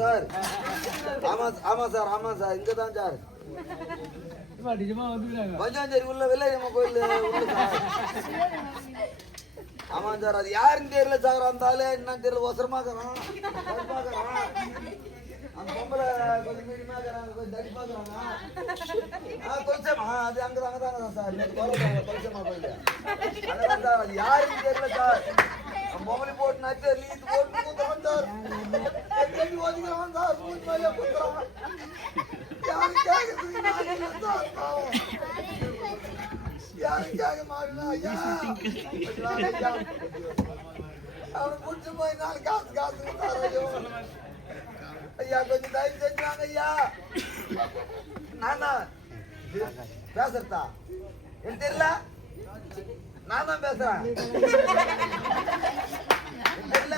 Sir. ஆமா sir, ஆமா sir, இங்கதான் சார். பஞ்சாஞ்சேரி உள்ள வெள்ளையம்மா கோயில் உள்ள சார். ஆமா சார், அது யாருன்னு தெரியல சார். அந்த ஆளு என்னன்னு தெரியல, ஒசரமாக்குறான், அந்த பொம்பளை கொஞ்சம் மீடியமாக்குறாங்க, கொஞ்சம் தடி பாக்குறாங்க. தொலைச்சமா அது அங்கதாங்க சார். தொலைச்சமா கோயில் அங்கதான் சார். அது யாருன்னு தெரியல சார். பொம்பளை போட்டு நச்சு லீத்து போட்டு கூத்துறான் சார். ஒதுக்கிறான் சார். கூத்துறான். யாரும் கேட்க மாட்டேன் ஐயா. அவனுக்கு முடிச்சு போய் நாலு காசு ஐயா, கொஞ்சம் தயவு செஞ்சுவாங்க ஐயா. நானா பேசுறதா எனக்கு தெரியல. நான் தான் பேசுறேன். தெரியல.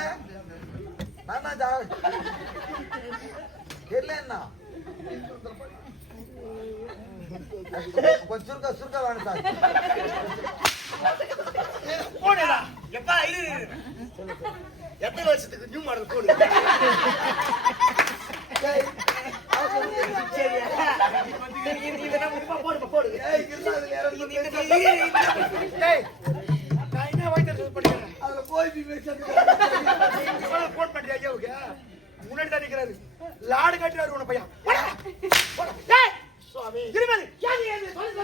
நான் தான் சார். தெரியல என்ன கொஞ்சம் சுருக்கா வேணும் சார். போடா எப்பா எத்தனை வருஷத்துக்கு நியூ மாடல் போடு. முன்னாடி தான் நிக்கிறாரு. லாடு கட்டுறாரு உன பையன்.